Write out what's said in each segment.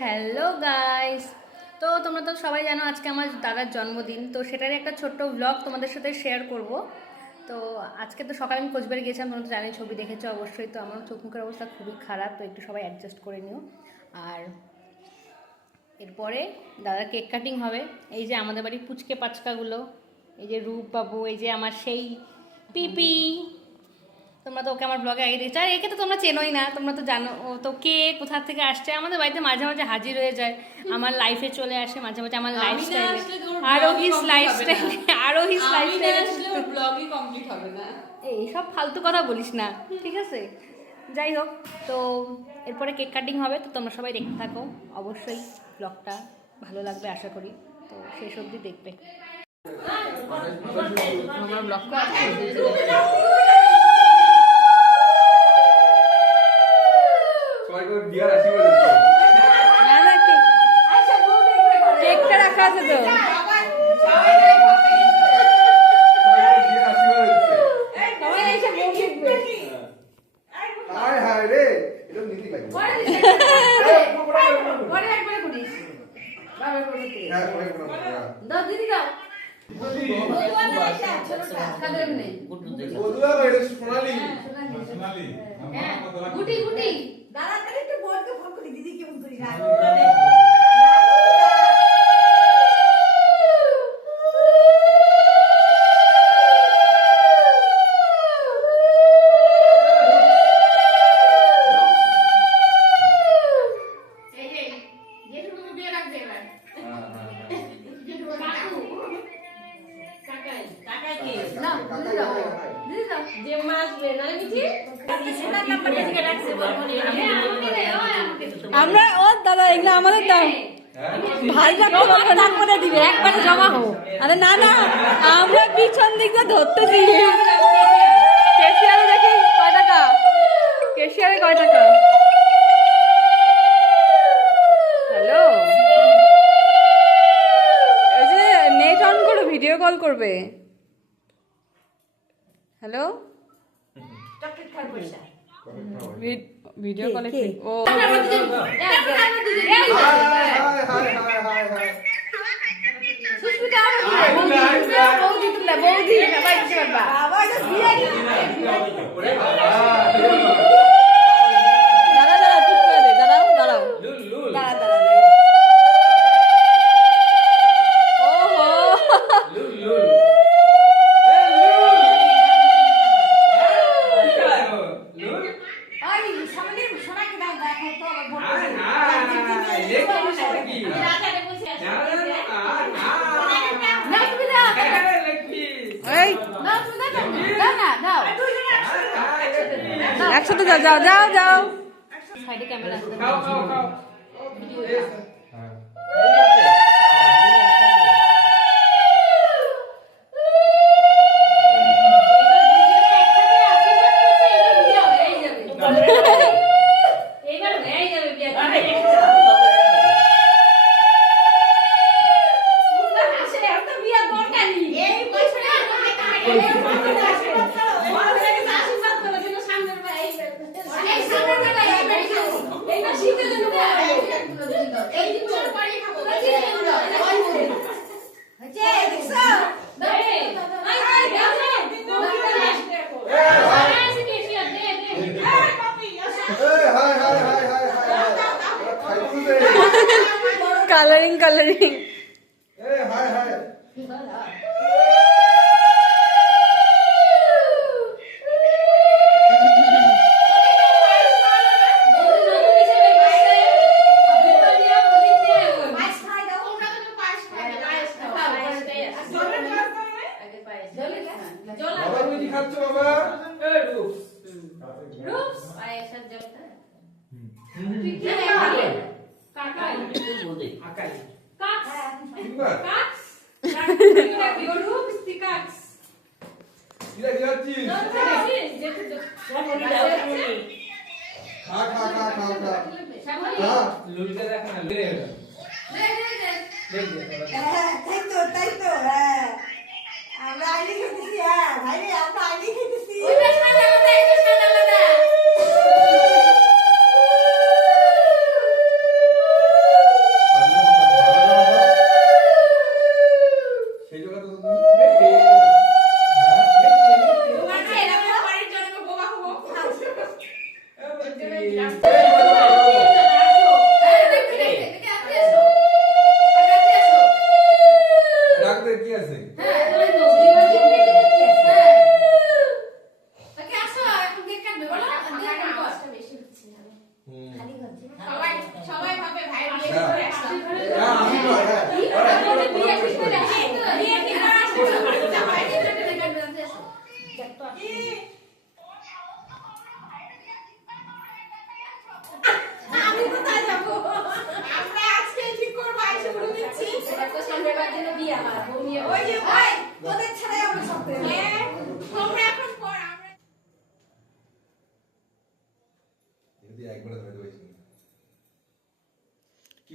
Hello guys, তো তোমরা তো সবাই জানো আজকে আমার দাদার জন্মদিন, তো সেটারই একটা ছোট্ট ব্লগ তোমাদের সাথে শেয়ার করব। তো আজকে তো সকালে আমি কোচবিহারে গিয়েছিলাম, তোমরা তো জানি, ছবি দেখেছো অবশ্যই। তো আমার চোখ মুখের অবস্থা খুবই খারাপ, তো একটু সবাই অ্যাডজাস্ট করে নিও। আর এরপরে দাদার কেক কাটিং হবে। এই যে আমাদের বাড়ির পুচকে পাচকাগুলো, এই যে রূপ বাবু, এই যে আমার সেই পিপি, তোমরা তো ওকে আমার ব্লগে আগে দেখছো। আর একে তো তোমরা চেনোই না, তোমরা তো জানো ও তো কে কোথা থেকে আসছে। আমাদের বাড়িতে মাঝে মাঝে হাজির হয়ে যায়, আমার লাইফে চলে আসে মাঝে মাঝে, আমার লাইফস্টাইলে আরোহিস লাইফস্টাইলে আরোহিস লাইফস্টাইলে ব্লগই কমপ্লিট হবে না। এই সব ফালতু কথা বলিস না, ঠিক আছে? যাই হোক, তো এরপরে কেক কাটিং হবে, তো তোমরা সবাই দেখতে থাকো। অবশ্যই ব্লগটা ভালো লাগবে আশা করি, তো শেষ অবধি দেখবে। আমার ব্লগ করা কেকটা রাখা আছে তো। আমরা ও দাদা এগুলো আমাদের দাও, ভাই করে দিবে একবারে জমা হোক। আরে না না, আমরা পিছন দিক দিয়ে ধরতেছি। কেশিয়ারে দেখি কয় টাকা, কেশিয়ারে কয় টাকা। হ্যালো, এই যে নেট অন করো, ভিডিও কল করবে। হ্যালো, ভিডিও কলে ও একসাথে যাও যাও যাও যাও। সাইডে ক্যামেরা আছে। কালারিং কালারিং তাই তো আমরা আইনি খেতেছি। ভাই আমরা আইনি খেতেছি। আমি কোথায় যাবো? আমরা আজকে ঠিক করবো, আইসে বলে দিচ্ছি। ওই যে ভাই, তোদের ছাড়াই আমরা সব করবো। তোমরা এখন পর, আমরা যদি একবারে ধরে দেবেন কি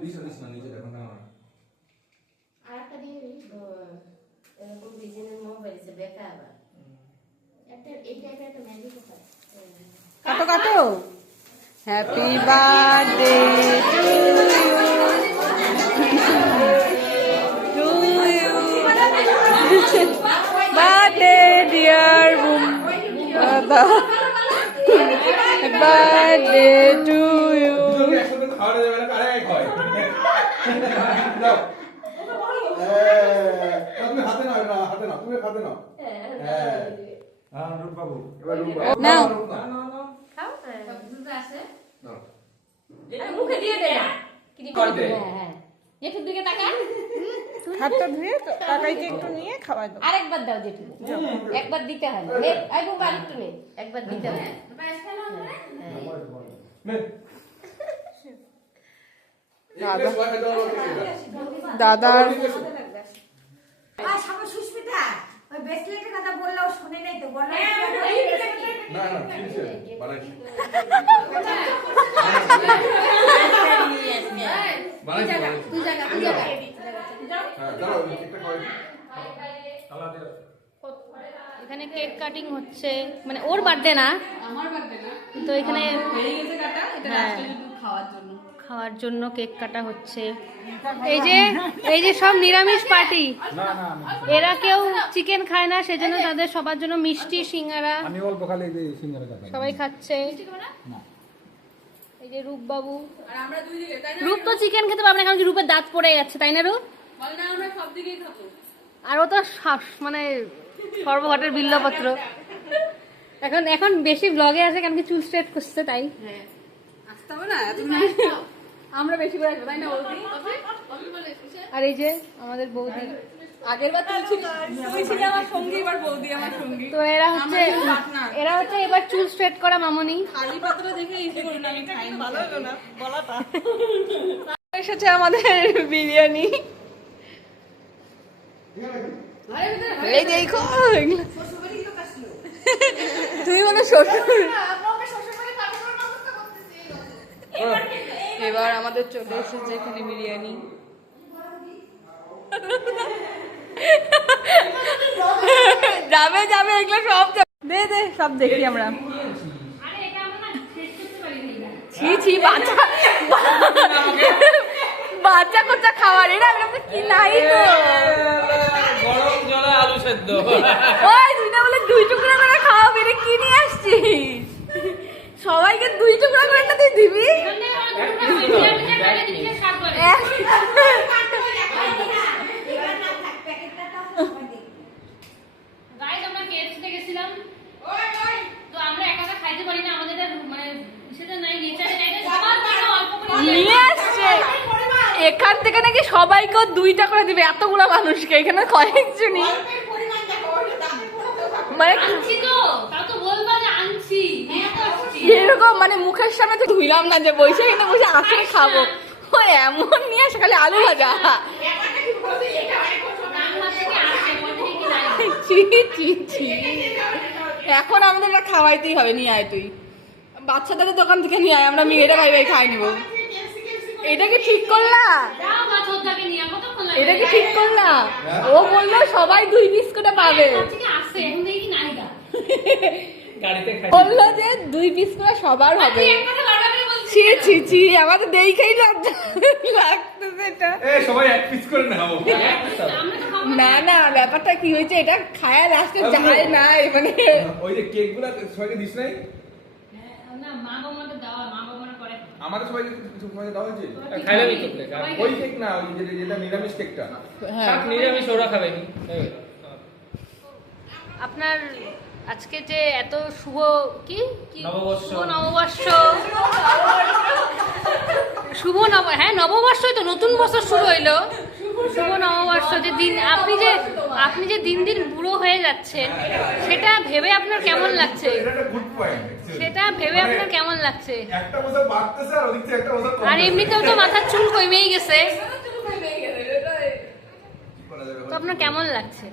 দিছ না নিচে দেখো না আরেকটা দিয়ে এরকম ডিজাইনের মোবাইল আছে দেখা আবার একটা এই টাইপের একটা ম্যাজিক আছে কাটো কাটো happy birthday to you birthday dear birthday to you তুমি একসাথে খাওয়া যাবে না কারে খায় দাও তুমি হাতে নাও না হাতে নাও তুমি হাতে নাও হ্যাঁ হ্যাঁ রূপ বাবু এবার রূপ বাবু নাও। খাও দুটো আছে নাও মুখে দিয়ে দে না বার্থডে হ্যাঁ জেঠুর দিকে তাকা হাতটা ধুয়ে তো কাকাইকে একটু নিয়ে খাওয়া দাও আরেকবার দাও জেঠু একবার দিতে হয় এই বাবা আরেকটু নে একবার দিতে হয় নে দাদা। দাদা দাদার আর সামনে সুস্মিতা, ওই ব্রেসলেটের কথা বললেও শুনে নাই তো, বলো। না না ঠিক আছে বানাইছি বানাইছি তুই জায়গা তুই জায়গা হ্যাঁ দাঁড়াও একটা খাওয়াই এখানে কেক কাটিং হচ্ছে মানে ওর বার্থডে না আমার বার্থডে না তো এখানে হয়ে গেছে কাটা এটা হ্যাঁ। লাস্টে শুধু খাওয়ার জন্য খাওয়ার জন্য কেক কাটা হচ্ছে এই যে সব নিরামিষ পার্টি এরা কেউ চিকেন খায় না সেজন্য তাদের সবার জন্য মিষ্টি সিঙ্গারা আমি অল্প খালি এই সিঙ্গারা খাই সবাই খাচ্ছে এই যে রূপ বাবু আর আমরা দুই দিকে তাই না রূপ তো চিকেন খেতে পারবে না কারণ কি রূপের দাঁত পড়ে যাচ্ছে তাই না রূপ বল না আমরা সব দিকেই খাবো আর ও তো মানে সর্বঘটের বিল্লপত্র এখন এখন বেশি ব্লগে আছে কারণ কি চুল স্ট্রেট করছে তাই আসতে হবে না তুমি আমরা বেশি করে আসবো তাই না বলছি আর এই যে আমাদের বৌদি আগের বার তুই ছিলি আমার সঙ্গী এবার বৌদি আমার সঙ্গী তো এরা হচ্ছে এবার চুল স্ট্রেট করা মামনি খালি পাত্র দেখে ইজি করি না আমি খাই ভালো হলো না বলাটা এসেছে আমাদের বিরিয়ানি এই দেখো তুই বলো শ্বশুর এবার আমাদের চলে এসেছে এখানে বিরিয়ানি যাবে যাবে এগুলো সব দে দে সব দেখি আমরা ছি ছি বাচ্চা বাচ্চা কোচ্চা খাওয়ার এটা আমরা কি নাই তো গরম জলে আলু সেদ্ধ ওই দুইটা বলে দুই টুকরা করে খাওয়াবি রে কি নিয়ে আসছিস সবাইকে দুই টুকরা করে না তুই দিবি গাইস আমরা KFC তে গেছিলাম তো আমরা একা একা খাইতে পারি না আমাদের মানে সেটা নাই নেচারে নাই সবার জন্য অল্প করে নিয়ে আসছে এখান থেকে নাকি সবাইকে দুইটা করে দিবে এতগুলা মানুষকে এখানে কয়েকজনই মানে আনছি তো তাও তো বলবা যে আনছি নিয়ে তো আসছি এরকম মানে মুখের সামনে তো ধুইলাম না যে বসে এখানে বসে আসলে খাবো ও এমন নিয়ে আসে খালি আলু ভাজা ছি ছি ছি এখন আমাদের এটা খাওয়াইতেই হবে নিয়ে আয় তুই বাচ্চাদের দোকান থেকে নিয়ে আয় আমরা মেয়েরা ভাই ভাই খাই নিবো এটা কি ঠিক করলা যাও মা ছোটটাকে নিয়ে কতক্ষণ লাগে এটা কি ঠিক করলা ও বললো সবাই 2 পিস করে পাবে ঠিক আছে এখন দেখি নাইগা গাড়িতে খাই বললো যে 2 পিস করে সবার হবে এক কথা বারবার করে বলছি ছি ছি ছি আমাদের দেখেই লজ্জা লাগতেছে এটা এ সবাই এক পিস করে নাও আমরা তো খাবো না না ব্যাপারটা কি হয়েছে এটা খায়া লাস্টে যায় না মানে ওই যে কেকগুলো সবাইকে দিস নাই না মা বাবাকে দাও মা বাবারা করে আমাদের সবাইকে সবাইকে দেওয়া হয়েছে খাইলে কি করলে ওই কেক না ওই যেটা নিরামিষ কেকটা হ্যাঁ নিরামিষ ওরা খাবে নি আপনার আজকে যে এত শুভ কি নববর্ষ। শুভ নববর্ষ হ্যাঁ নববর্ষই তো, নতুন বছর শুরু হইলো। শুভ নববর্ষ। যে দিন আপনি যে দিন দিন বুড়ো হয়ে যাচ্ছেন, সেটা ভেবে আপনার কেমন লাগছে? এটা একটা গুড পয়েন্ট সেটা ভেবে আপনার কেমন লাগছে? একটা বছর বাড়তেছে আর ওদিক থেকে একটা বছর আর এমনিতেও তো মাথার চুল কমেই গেছে, তো আপনার কেমন লাগছে?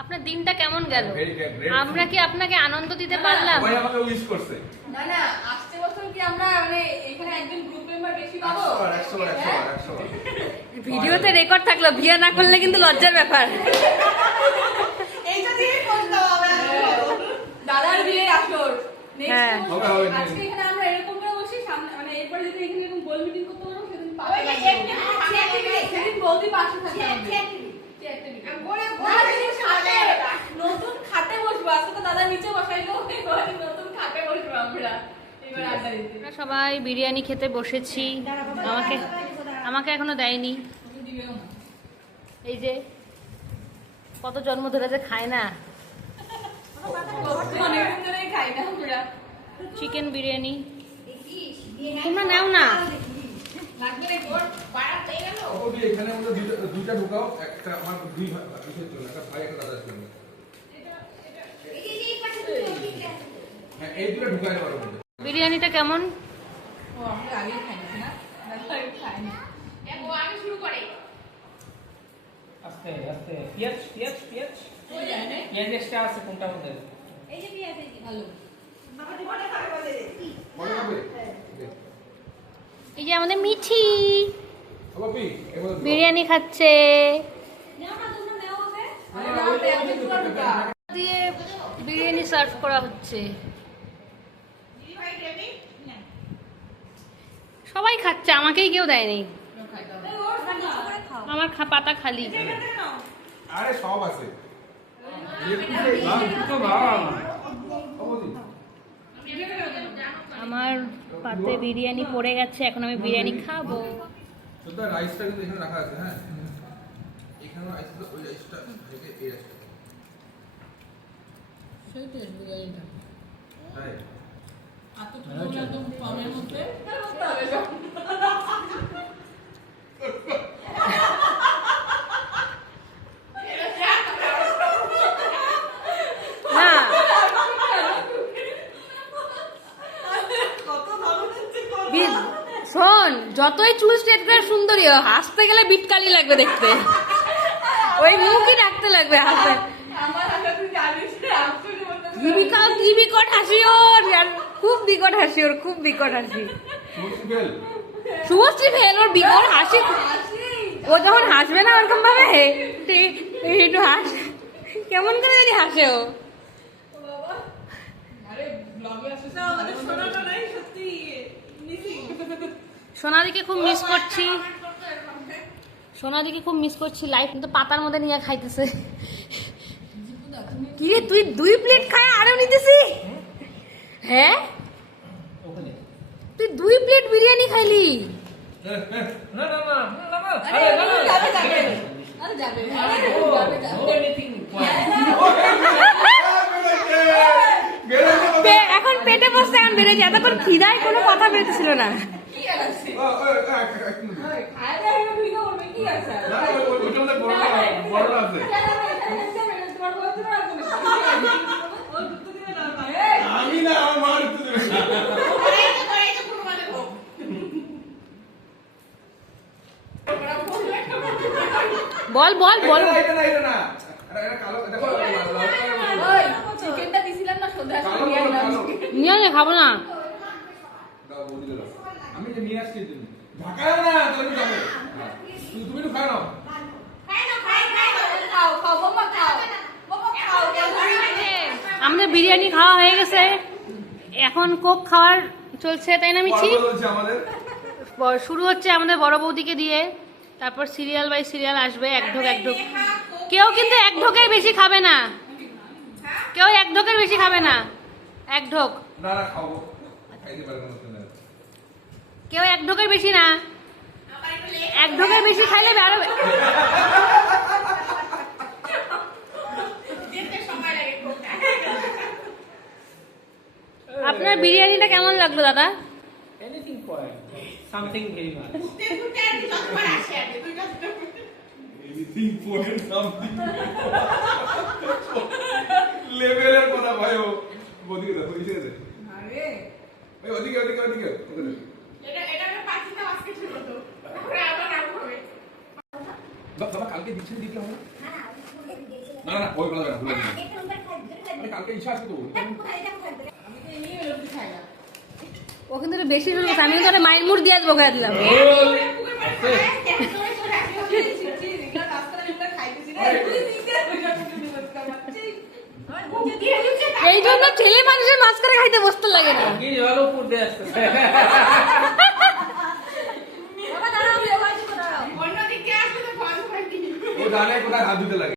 আপনার দিনটা কেমন গেল? আমরা কি আপনাকে আনন্দ দিতে পারলাম? সবাই আমাকে উইশ করছে। না না, আসছে বছর কি আমরা মানে এখানে একজন গ্রুপ মেম্বার বেশি পাবো? 100 বার 100 বার ভিডিওতে রেকর্ড থাকলো, বিয়ে না করলে কিন্তু লজ্জার ব্যাপার। এইটা দিয়ে করতে হবে। দাদার বিয়ের আসর হ্যাঁ। নেক্সট হবে, আজকে এখানে আমরা এরকম করে বসি, সামনে মানে এরপরে যদি এখানে এরকম গোল মিটিং করতে পারবো সেদিন পাবো। সেদিন বৌদি পাশে থাকবে। নতুন খাটে বসবো, আজকে তো দাদা নিচে বসাইলো, এবার নতুন খাটে বসবো আমরা এবার আড্ডা দিতে। আমরা সবাই বিরিয়ানি খেতে বসেছি, আমাকে এখনো দেয়নি। এই যে কত জন্ম ধরে যে খায় না। অনেকদিন ধরেই খাই না আমরা। চিকেন বিরিয়ানি তোমরা নাও না। লাগবে নাকি? ওর পাড়া পেয়ে গেল। ওদি এখানে আমাদের দুইটা ঢুকাও, একটা আমার দুই ভাই কিসের জন্য, একটা ভাই একটা দাদার জন্য। হ্যাঁ এই দুটো ঢুকাই পারো। বিরিয়ানিটা কেমন? ও আমরা আগেই খাইছি না, দাদা খাইনি। দেখো আমি শুরু করে আস্তে আস্তে পেঁয়াজ পেঁয়াজ পেঁয়াজ ওই যায় না? পেঁয়াজ এক্সট্রা আছে কোনটা মধ্যে? এই যে পেঁয়াজ এই যে ভালো। মনে হবে এই যে আমাদের মিঠি বাপি এবার বিরিয়ানি খাচ্ছে। দিয়ে বিরিয়ানি সার্ভ করা হচ্ছে, সবাই খাচ্ছে, আমাকেই কেউ দেয়নি। আমার পাতা খালি। আরে সব আছে। আমার পাতে বিরিয়ানি পড়ে গেছে, এখন আমি বিরিয়ানি খাবো। শুধু রাইসটা কিন্তু এখানে রাখা আছে। হ্যাঁ এখানে রাইস তো ওই রাইসটা থেকে এই রাইসটা। সেই তো বিরিয়ানিটা। তাই এতটুকু একদম কমের মধ্যে। না শোন, যতই চুল স্ট্রেট করে সুন্দরী হোক, হাসতে গেলে বিটকালি লাগবে দেখতে, ওই মুখই রাখতে লাগবে হাসতে। আমার হাতে তুই জানিস আসলে বলতে কি বিকট হাসি ওর, আর খুব বিকট হাসি ওর, খুব বিকট হাসি। মুসিবেল শুভশ্রী ফেল, ওর বিকট হাসি। ও যখন হাসবে না ওরকম ভাবে একটু হাস, কেমন করে জানি হাসে ও। আরে ব্লগে আসছে না, আমাদের শোনাটা নাই সত্যি মিসিং। সোনাদিকে খুব মিস করছি, সোনাদিকে খুব মিস করছি। লাইফ কিন্তু পাতার মধ্যে নিয়ে খাইতেছে। কি রে তুই 2 প্লেট খায় আরো নিতেছি? হ্যাঁ ওখানে তুই 2 প্লেট বিরিয়ানি খাইলি? না না না না না আরে যাবে যাবে। আরে যাবে যাবে যাবে। এনিথিং এখন পেটে বসে এখন বেড়ে যায়, এতক্ষণ খিদায় কোনো কথা বেরোতেছিল না। কি আছে? এক মিনিট। খায় না এরকম ভিডিও করবে কি আছে? না ওইটা মধ্যে বড় আছে। তোমার বলতে পারবো না। ও দুটো দিবে না ভাই। আমি না আমার মা একটু দেবে না। এই তো পুরো মানে হোক বল বল বল। এটা না এটা না এটা কালো দেখো ওই চিকেনটা দিছিলাম না সোজা কালো নিয়ে কালো আসলাম। কালো নিয়ে নে, খাবো না। দাও বলি দাও আমি যে নিয়ে আসছি তুমি ঢাকা না তুমি যাবে তুমি তো খাও না খাও খাও বাবা খাও বাবা খাও। আমাদের বিরিয়ানি খাওয়া হয়ে গেছে, এখন কোক খাওয়ার চলছে, তাই না মিছি? বড় বলছে আমাদের শুরু হচ্ছে আমাদের বড় বৌদিকে দিয়ে, তারপর সিরিয়াল বাই সিরিয়াল আসবে, এক ঢোক এক ঢোক। কেউ কিন্তু এক ঢোকের বেশি খাবে না, কেউ এক ঢোকের বেশি খাবে না, এক ঢোক। না না খাবো খাইতে পারবো না তুমি কেউ এক ঢোকের বেশি না, এক ঢোকের বেশি খাইলে আরো যেতে সময় লাগে কোনটা আপনার বিরিয়ানিটা কেমন লাগলো দাদা? Anything point something very much anything point something লেভেলের কথা ভাই ও ওদিকে দেখো এই যে আরে এই ওদিকে ওদিকে ওদিকে বাবা কালকে দিচ্ছেন দিতে হবে না না ওই কথা না ভুলে গেছি কালকে ইচ্ছা আছে তো আমি তো এমনি রুটি খাই না ও কিন্তু একটু বেশি হয়ে গেছে, আমি কিন্তু ওটা মাইন্ড মুড দিয়ে বকা দিলাম। এই জন্য ছেলে মানুষের মাঝখানে খাইতে বসতে লাগে না। কি জল উপর দিয়ে আসতেছে ও জানে কোথায় হাত দিতে লাগে।